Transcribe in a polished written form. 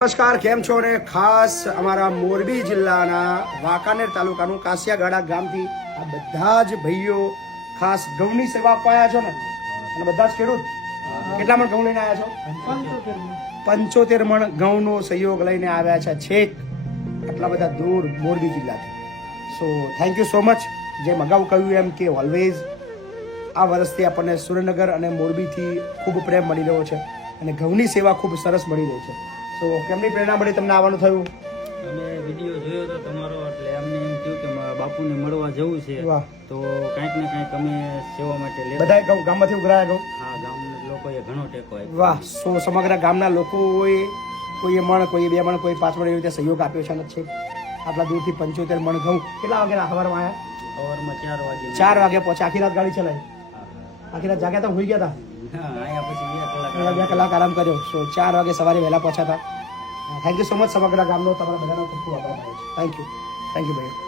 નમસ્કાર, કેમ છો? ને ખાસ અમારા મોરબી જિલ્લાના વાંકાનેર તાલુકાનું કાસિયાગાડા ગામથી આ બધા જ ભાઈઓ ખાસ ઘઉંની સેવા અપાયા છો ને, અને બધા જ ખેડૂત કેટલા મણ ઘઉં લઈને આવ્યા છો? 75 મણ ઘઉંનો સહયોગ લઈને આવ્યા છે છેક આટલા બધા દૂર મોરબી જિલ્લાથી. So thank you so much. જેમ અગાઉ કહ્યું એમ કે ઓલવેઝ આ વર્ષથી આપણને સુરેન્દ્રનગર અને મોરબીથી ખૂબ પ્રેમ મળી રહ્યો છે અને ઘઉંની સેવા ખૂબ સરસ મળી રહી છે. તો કેમની પ્રેરણા મળી તમને આવવાનું થયું? અમે વિડીયો જોયો હતો તમારો, એટલે અમને એમ થયું કે બાપુને મળવા જવું છે. વાહ. તો કાંઈક ને કાંઈક અમે સેવા માટે બધા ગામમાંથી ઉઘરાયા ઘઉં? હા, ગામના લોકોએ ઘણો ટેકો આપ્યો. વાહ. સો સમગ્ર ગામના લોકોએ કોઈએ મણ, કોઈએ 2 મણ, કોઈ 5 મણ એવી રીતે સહયોગ આપ્યો છે. અને છે આટલા દૂરથી 75 મણ ઘઉં કેટલા વાગે સવારમાં આવ્યા? સવારમાં 4 વાગે. 4 વાગે પહોંચ્યા. આખી રાત ગાડી ચલાવી? આખી રાત જાગ્યા હતા? હોઈ ગયા હતા? હા, આયા પછી 2 કલાક. 2 કલાક આરામ કર્યો. સો 4 વાગે સવારે વહેલા પહોંચ્યા હતા. Thank you so much. સમગ્ર ગામનો તમારા બધાનો ખૂબ ખૂબ આભાર. થેન્ક યુ ભાઈ.